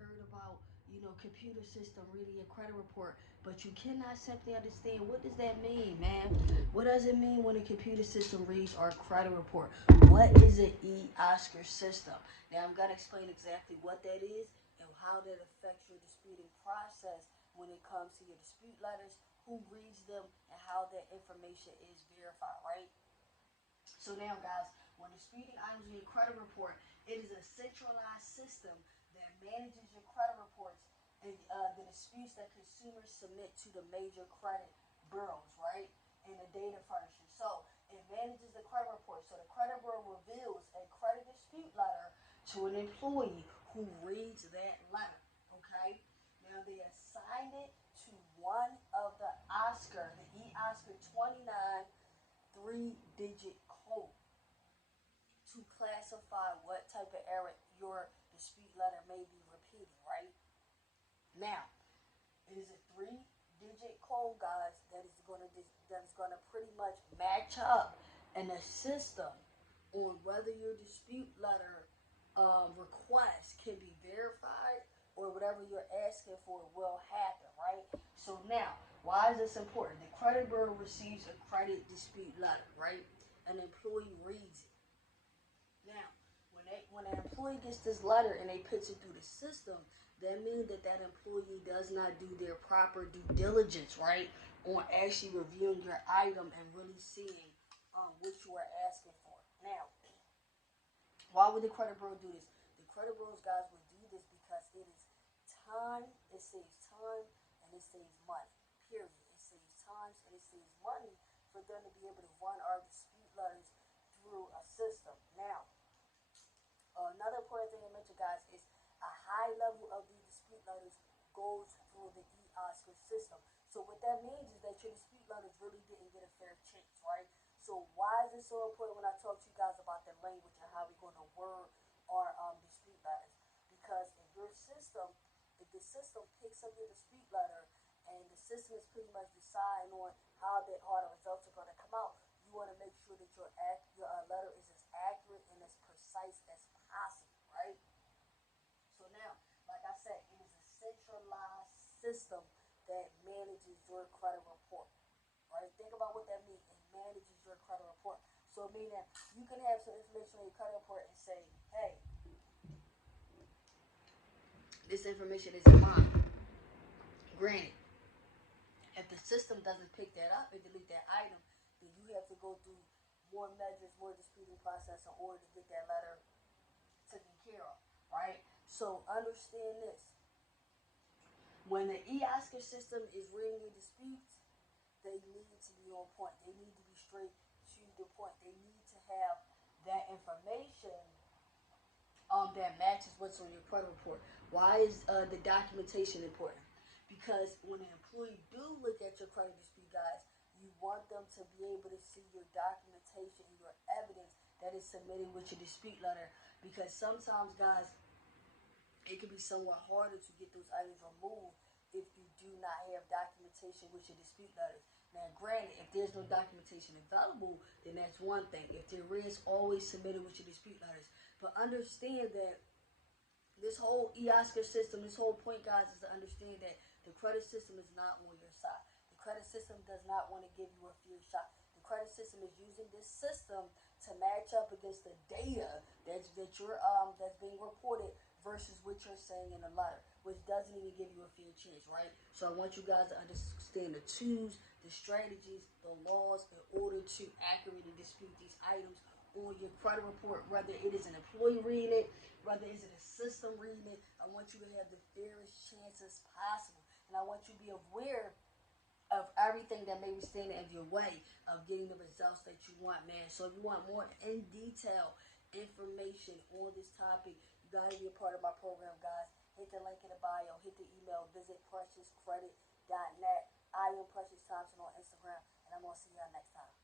heard about, computer system reading your credit report, but you cannot simply understand what does that mean, man? What does it mean when a computer system reads our credit report? What is an e-Oscar system? Now I'm gonna explain exactly what that is and how that affects your disputing process when it comes to your dispute letters, who reads them, and how that information is verified, right? So now, guys, when disputing items in your credit report, it is a centralized system that manages your credit reports and the disputes that consumers submit to the major credit bureaus, right? And the data furnishers. So it manages the credit report. So the credit bureau reveals a credit dispute letter to an employee who reads that letter. Okay? Now they assign it to one of the Oscar, the E-Oscar 29 three-digit code to classify what type of error your dispute letter may be repeating, right? Now, it is a three-digit code, guys, that is gonna pretty much match up in a system on whether your dispute letter request can be verified or whatever you're asking for will happen, right? So now, why is this important? The credit bureau receives a credit dispute letter, right? An employee reads it. Now, when an employee gets this letter and they pitch it through the system, that means that that employee does not do their proper due diligence, right, on actually reviewing your item and really seeing what you are asking for. Now, why would the credit bureau do this? The credit bureaus, guys, would do this because it is time, it saves time, and it saves money. Period. It saves time and it saves money for them to be able to run our dispute letters through a system. Now, another important thing to mention, guys, is a high level of the dispute letters goes through the e-Oscar system. So what that means is that your dispute letters really didn't get a fair chance, right? So why is it so important when I talk to you guys about the language and how we're going to word our dispute letters? Because if the system picks up your dispute letter and the system is pretty much deciding on how the results are going to come out, you want to make sure that your letter is as accurate and as precise as possible, right? So now, like I said, it is a centralized system that manages your credit report, right? Think about what that means. It manages your credit report. So meaning that you can have some information on your credit report and say, hey, this information isn't mine. Granted, if the system doesn't pick that up and delete that item, then you have to go through more measures, more disputing process in order to get that letter taken care of, right? So understand this. When the e-Oscar system is reading your disputes, they need to be on point. They need to be straight to the point. They need to have that information that matches what's on your credit report. Why is the documentation important? Because when an employee do look at your credit dispute, guys, you want them to be able to see your documentation and your evidence that is submitted with your dispute letter. Because sometimes, guys, it can be somewhat harder to get those items removed if you do not have documentation with your dispute letters. Now, granted, if there's no documentation available, then that's one thing. If there is, always submit it with your dispute letters. But understand that this whole e-Oscar system, this whole point, guys, is to understand that the credit system is not on your side. The credit system does not want to give you a fair shot. The credit system is using this system to match up against the data that's being reported versus what you're saying in the letter, which doesn't even give you a fair chance, right? So I want you guys to understand the tools, the strategies, the laws in order to accurately dispute these items on your credit report, whether it is an employee reading it, whether it's in a system reading it. I want you to have the fairest chances possible. And I want you to be aware of everything that may be standing in your way of getting the results that you want, man. So if you want more in detail information on this topic, you got to be a part of my program, guys. Hit the link in the bio, hit the email, visit preciouspreciouscredit.net. I am Precious Thompson on Instagram, and I'm going to see y'all next time.